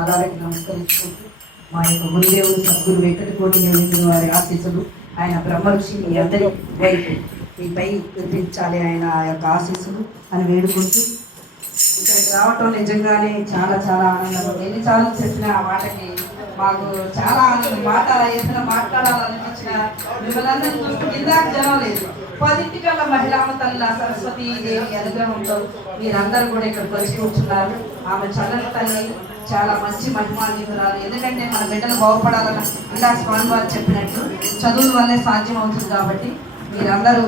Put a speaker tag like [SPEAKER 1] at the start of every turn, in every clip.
[SPEAKER 1] పాదాలకు నమస్కరించుకుంటూ మా యొక్క గురుదేవుడు సద్గురు వెంకటకోటి దేవేంద్ర వారి ఆశీస్సులు ఆయన బ్రహ్మర్షి మీ అందరి వైపు మీపై కుదిరించాలి ఆయన యొక్క ఆశీస్సులు అని వేడుకుంటూ ఇక్కడికి రావటం నిజంగానే చాలా చాలా ఆనందం. ఎన్నిసార్లు చెప్పిన ఆ మాటకి మాకు చాలా ఆనందం. మాట ఏదైనా మాట్లాడాలనిపించిన మిమ్మల్ని అందరినీ చూస్తూ ఇందాక జనం లేదు. పదింటికల్లా మహిళామ తల్లి సరస్వతి దేవి అనుగ్రహంతో మీరందరూ కూడా ఇక్కడ వచ్చి కూర్చున్నారు. ఆమె చల్లని తల్లి చాలా మంచి మహిమాన్వితురాలు ఎందుకంటే మన బిడ్డలు బాగుపడాలని ఇలా స్వామి వారు చెప్పినట్టు చదువుల వల్లే సాధ్యం అవుతుంది కాబట్టి మీరందరూ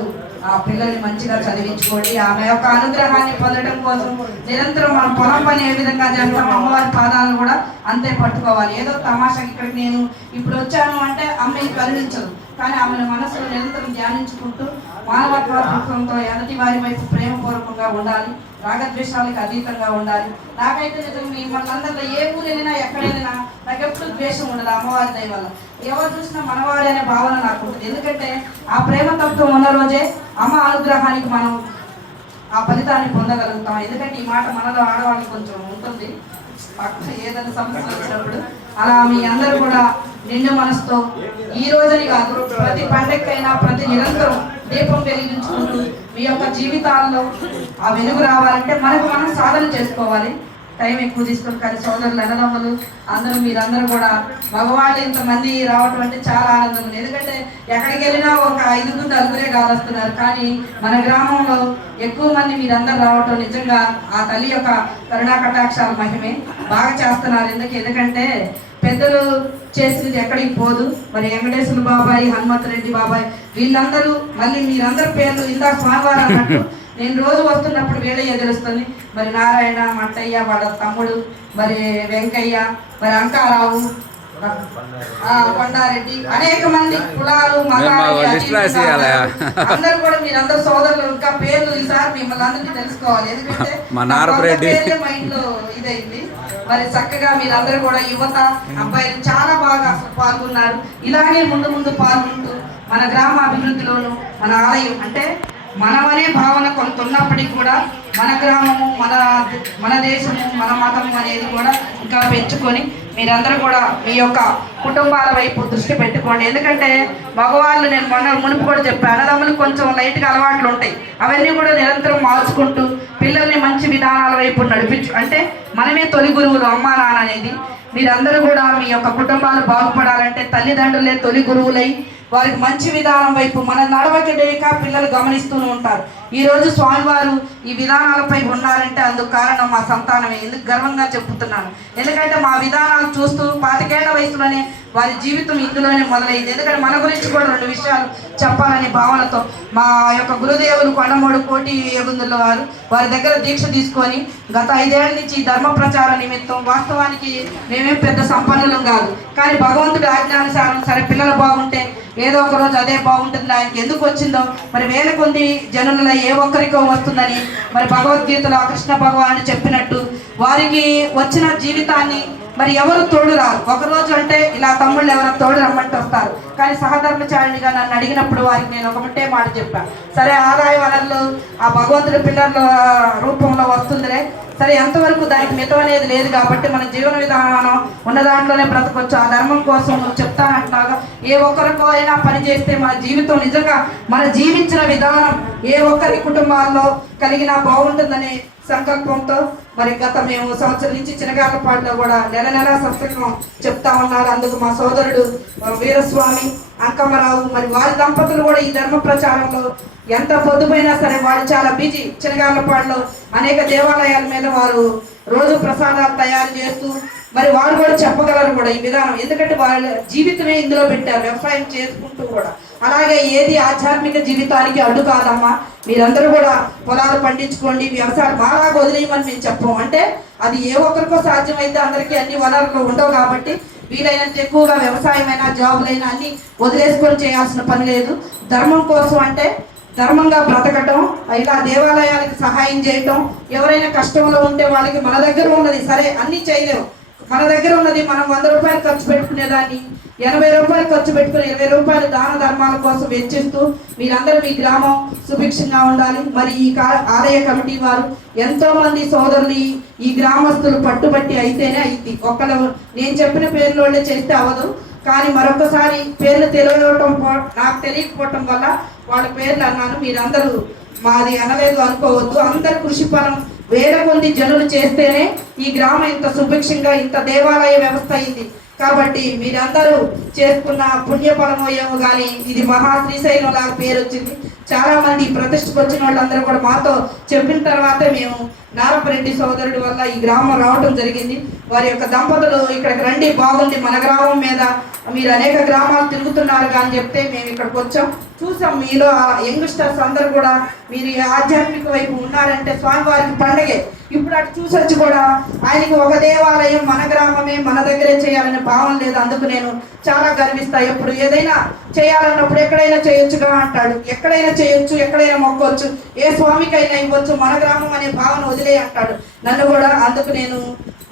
[SPEAKER 1] ఆ పిల్లల్ని మంచిగా చదివించుకోండి. ఆమె యొక్క అనుగ్రహాన్ని పొందడం కోసం నిరంతరం మనం పొలం పని ఏ విధంగా చేస్తాం అమ్మవారి పాదాలను కూడా అంతే పట్టుకోవాలి. ఏదో తమాషా ఇక్కడికి నేను ఇప్పుడు వచ్చాను అంటే అమ్మని కరుణించదు. కానీ ఆమెను మనసులో నిరంతరం ధ్యానించుకుంటూ మానవత్వంతో ఎదటి వారి వైపు ప్రేమపూర్వకంగా ఉండాలి రాగద్వేషాలకు అతీతంగా ఉండాలి. నాకైతే నిజంగా మనందరిలో ఏ ఊరు వెళ్ళినా ఎక్కడ వెళ్ళినా నాకు ఎప్పుడు ద్వేషం ఉండదు అమ్మవారి దయ వల్ల. ఎవరు చూసినా మనవారి అనే భావన నాకు ఉంటుంది. ఎందుకంటే ఆ ప్రేమ తత్వం ఉన్న రోజే అమ్మ అనుగ్రహానికి మనం ఆ ఫలితాన్ని పొందగలుగుతాం. ఎందుకంటే ఈ మాట మనలో ఆడవాళ్ళకి కొంచెం ఉంటుంది. పక్క ఏదైనా సమస్య వచ్చినప్పుడు అలా మీ అందరూ కూడా నిండు మనసుతో ఈ రోజుని కాదు ప్రతి పండగకైనా ప్రతి నిరంతరం దీపం వెలిగించుకుంటూ మీ యొక్క జీవితాల్లో ఆ వెలుగు రావాలంటే మనకు మనం సాధన చేసుకోవాలి. టైం ఎక్కువ తీసుకుని కానీ సోదరులు అన్నదమ్ములు అందరూ మీరందరూ కూడా మగవాళ్ళు ఇంతమంది రావటం అంటే చాలా ఆనందం ఉంది. ఎందుకంటే ఎక్కడికి వెళ్ళినా ఒక ఐదుగురు నలుగురే కావస్తున్నారు కానీ మన గ్రామంలో ఎక్కువ మంది మీరందరూ రావటం నిజంగా ఆ తల్లి యొక్క కరుణా కటాక్షాల మహిమే. బాగా చేస్తున్నారు. ఎందుకు? ఎందుకంటే పెద్దలు చేసింది ఎక్కడికి పోదు. మరి వెంకటేశ్వర బాబాయ్ హనుమంత రెడ్డి బాబాయ్ వీళ్ళందరూ మళ్ళీ మీరందరి పేర్లు ఇందాక స్వామివారు అన్నట్టు నేను రోజు వస్తున్నప్పుడు వేడయ్య తెలుస్తుంది. మరి నారాయణ మట్టయ్య వాళ్ళ తమ్ముడు మరి వెంకయ్య మరి అంకారావు కొండారెడ్డి అనేక మంది కులాలు. అందరూ కూడా మీరందరూ సోదరులు ఇంకా పేర్లు ఈసారి మిమ్మల్ని అందరినీ తెలుసుకోవాలి ఎందుకంటే
[SPEAKER 2] మా నారపరెడ్డి.
[SPEAKER 1] నా సొంత పేర్లే మైండ్లో ఇదైంది మరి చక్కగా మీరందరూ కూడా యువత అబ్బాయిలు చాలా బాగా పాల్గొన్నారు ఇలాగే ముందు ముందు పాల్గొంటూ మన గ్రామ అభివృద్ధిలోను మన ఆలయం అంటే మనమనే భావన కొంత ఉన్నప్పటికీ కూడా మన గ్రామము మన మన దేశము మన మతము అనేది కూడా ఇంకా పెంచుకొని మీరందరూ కూడా మీ యొక్క కుటుంబాల వైపు దృష్టి పెట్టుకోండి. ఎందుకంటే మగవాళ్ళు నేను మొన్న మునుపు కూడా చెప్పాను అన్నదమ్ములు కొంచెం లైట్గా అలవాట్లు ఉంటాయి. అవన్నీ కూడా నిరంతరం మార్చుకుంటూ పిల్లల్ని మంచి విధానాల వైపు నడిపించు అంటే మనమే తొలి గురువులు అమ్మా నాన్న అనేది. మీరందరూ కూడా మీ యొక్క కుటుంబాలు బాగుపడాలంటే తల్లిదండ్రులే తొలి గురువులై వారికి మంచి విధానం వైపు మన నడవకడేక పిల్లలు గమనిస్తూనే ఉంటారు. ఈ రోజు స్వామివారు ఈ విధానాలపై ఉన్నారంటే అందుకు కారణం మా సంతానమే. ఎందుకు గర్వంగా చెప్తున్నాను ఎందుకంటే మా విధానాలు చూస్తూ పాతికేళ్ళ వయసులోనే వారి జీవితం ఇందులోనే మొదలైంది. ఎందుకంటే మన గురించి కూడా రెండు విషయాలు చెప్పాలనే భావనతో మా యొక్క గురుదేవులు కొండమూడు కోటి ఏగుందుల వారు వారి దగ్గర దీక్ష తీసుకొని గత ఐదేళ్ళ నుంచి ధర్మ ప్రచార నిమిత్తం వాస్తవానికి మేమేం పెద్ద సంపన్నులం కాదు. కానీ భగవంతుడి ఆజ్ఞానుసారం సరే పిల్లలు బాగుంటే ఏదో ఒక రోజు అదే బాగుంటుంది. ఆయనకి ఎందుకు వచ్చిందో మరి వేల కొద్ది జనులలో ఏ ఒక్కరికో వస్తుందని మరి భగవద్గీతలో కృష్ణ భగవాను చెప్పినట్టు వారికి వచ్చిన జీవితాన్ని మరి ఎవరు తోడు రారు ఒక రోజు అంటే ఇలా తమ్ముళ్ళు ఎవరో తోడు రమ్మంటే వస్తారు. కానీ సహధర్మచారిణిగా నన్ను అడిగినప్పుడు వారికి నేను ఒక ముట్టే మాట చెప్పాను సరే ఆదాయ వనరులు ఆ భగవంతుడి పిల్లల రూపంలో వస్తుందిలే. సరే ఎంతవరకు దానికి మితం అనేది లేదు కాబట్టి మన జీవన విధానం ఉన్న దాంట్లోనే బ్రతకొచ్చు. ఆ ధర్మం కోసం నువ్వు చెప్తానంటున్నాగా ఏ ఒక్కరికో అయినా పని చేస్తే మన జీవితం నిజంగా మన జీవించిన విధానం ఏ ఒక్కరి కుటుంబాల్లో కలిగినా బాగుంటుందనే సంకల్పంతో మరి గత మేము సంవత్సరం నుంచి చినగాళ్ళపాడులో కూడా నెల నెల సత్సంగం చెప్తా ఉన్నారు. అందుకు మా సోదరుడు వీరస్వామి అంకమ్మరావు మరి వారి దంపతులు కూడా ఈ ధర్మ ప్రచారంలో ఎంత పొద్దుపోయినా సరే వారు చాలా బిజీ. చినగాళ్ళపాడులో అనేక దేవాలయాల మీద వారు రోజు ప్రసాదాలు తయారు చేస్తూ మరి వారు కూడా చెప్పగలరు కూడా ఈ విధానం. ఎందుకంటే వాళ్ళ జీవితమే ఇందులో పెట్టారు వ్యవసాయం చేసుకుంటూ కూడా. అలాగే ఏది ఆధ్యాత్మిక జీవితానికి అడ్డు కాదమ్మా. మీరందరూ కూడా పొలాలు పండించుకోండి వ్యవసాయం బాగా వదిలేయమని మేము చెప్పం. అంటే అది ఏ ఒక్కరికో సాధ్యమైతే అందరికీ అన్ని వనరులు ఉండవు కాబట్టి వీలైనంత ఎక్కువగా వ్యవసాయమైనా జాబులైనా అన్ని వదిలేసుకొని చేయాల్సిన పని లేదు. ధర్మం కోసం అంటే ధర్మంగా బ్రతకటం ఇలా దేవాలయాలకు సహాయం చేయటం ఎవరైనా కష్టంలో ఉంటే వాళ్ళకి మన దగ్గర ఉన్నది సరే అన్ని చేయలేము మన దగ్గర ఉన్నది మనం వంద రూపాయలు ఖర్చు పెట్టుకునేదాన్ని ఎనభై రూపాయలు ఖర్చు పెట్టుకుని ఇరవై రూపాయలు దాన ధర్మాల కోసం వెచ్చిస్తూ మీరందరూ మీ గ్రామం సుభిక్షంగా ఉండాలి. మరి ఈ ఆలయ కమిటీ వారు ఎంతో మంది సోదరులు ఈ- గ్రామస్తులు పట్టుబట్టి అయితేనే అయింది. ఒకళ్ళు నేను చెప్పిన పేర్లోనే చేస్తే అవ్వదు. కానీ మరొకసారి పేర్లు తెలియటం నాకు తెలియకపోవటం వల్ల వాళ్ళ పేర్లు అన్నాను. మీరందరూ మాది అనలేదు అనుకోవద్దు. అందరు కృషి ఫలం వేల కొద్ది జనులు చేస్తేనే ఈ గ్రామం ఇంత సుభిక్షంగా ఇంత దేవాలయ వ్యవస్థ అయింది. కాబట్టి మీరందరూ చేసుకున్న పుణ్యఫలమో ఏమో కానీ ఇది మహా శ్రీశైలం లాగా పేరు వచ్చింది చాలా మంది ప్రతిష్టకు వచ్చిన వాళ్ళందరూ కూడా మాతో చెప్పిన తర్వాతే మేము నారపరెడ్డి సోదరుడి వల్ల ఈ గ్రామం రావడం జరిగింది. వారి యొక్క దంపతులు ఇక్కడికి రండి బాగుంది మన గ్రామం మీద మీరు అనేక గ్రామాలు తిరుగుతున్నారు కానీ చెప్తే మేము ఇక్కడికి వచ్చాం. చూసాం మీలో యంగ్స్టర్స్ అందరూ కూడా మీరు ఆధ్యాత్మిక వైపు ఉన్నారంటే స్వామివారికి పండగే. ఇప్పుడు అటు చూసొచ్చి కూడా ఆయనకి ఒక దేవాలయం మన గ్రామమే మన దగ్గరే చేయాలనే భావన లేదు. అందుకు నేను చాలా గర్విస్తా. ఎప్పుడు ఏదైనా చేయాలన్నప్పుడు ఎక్కడైనా చేయొచ్చుగా అంటాడు. ఎక్కడైనా చేయొచ్చు ఎక్కడైనా మొక్కొచ్చు ఏ స్వామికైనా ఇవ్వచ్చు మన గ్రామం అనే భావన వదిలే అంటాడు. నన్ను కూడా అందుకు నేను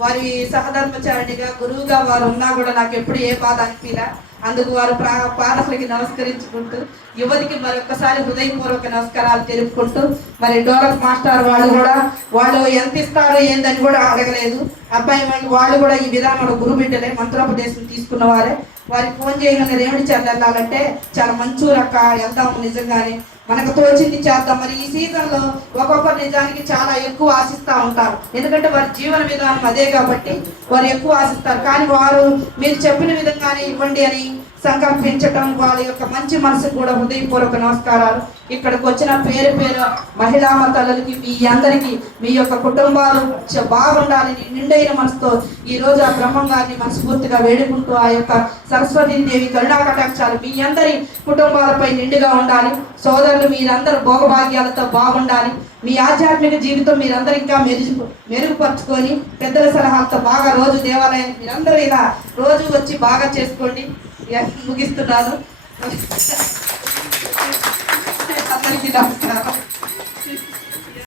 [SPEAKER 1] వారి సహధర్మచారిణిగా గురువుగా వారు ఉన్నా కూడా నాకు ఎప్పుడు ఏ బాధ అనిపిలా. అందుకు వారు ప్రా పాదకులకి నమస్కరించుకుంటూ యువతికి మరొకసారి హృదయపూర్వక నమస్కారాలు తెలుపుకుంటూ మరి డోలక్ మాస్టర్ వాళ్ళు కూడా వాళ్ళు ఎంత ఇస్తారో ఏందని కూడా అడగలేదు. అబ్బాయి వాళ్ళు కూడా ఈ విధానంలో గురుబిడ్డలే మంత్రోపదేశం తీసుకున్న వారే. వారికి ఫోన్ చేయగానే రేవడి చెంద వెళ్ళాలంటే చాలా మంచూరక్క వెళ్దాము నిజంగానే. మనకు తోచింది చేద్దాం. మరి ఈ సీజన్లో ఒక్కొక్కరు నిజానికి చాలా ఎక్కువ ఆశిస్తూ ఉంటారు. ఎందుకంటే వారి జీవన విధానం అదే కాబట్టి వారు ఎక్కువ ఆశిస్తారు. కానీ వారు మీరు చెప్పిన విధంగానే ఇవ్వండి అని సంకల్పించటం వాళ్ళ యొక్క మంచి మనసుకు కూడా హృదయపూర్వక నమస్కారాలు. ఇక్కడికి వచ్చిన పేరు పేరు మహిళా తల్లులకి మీ అందరికీ మీ యొక్క కుటుంబాలు బాగుండాలని నిండైన మనసుతో ఈ రోజు ఆ బ్రహ్మం గారిని మనస్ఫూర్తిగా వేడుకుంటూ ఆ యొక్క సరస్వతీ దేవి కరుణా కటాక్షాలు మీ అందరి కుటుంబాలపై నిండుగా ఉండాలి. సోదరులు మీరందరూ భోగభాగ్యాలతో బాగుండాలి. మీ ఆధ్యాత్మిక జీవితం మీరందరూ ఇంకా మెరుగు మెరుగుపరుచుకొని పెద్దల సలహాలతో బాగా రోజు దేవాలయానికి మీరందరూ ఇలా రోజు వచ్చి బాగా చేసుకోండి. ఇక ముగిస్తున్నాను. అందరికీ నమస్కారం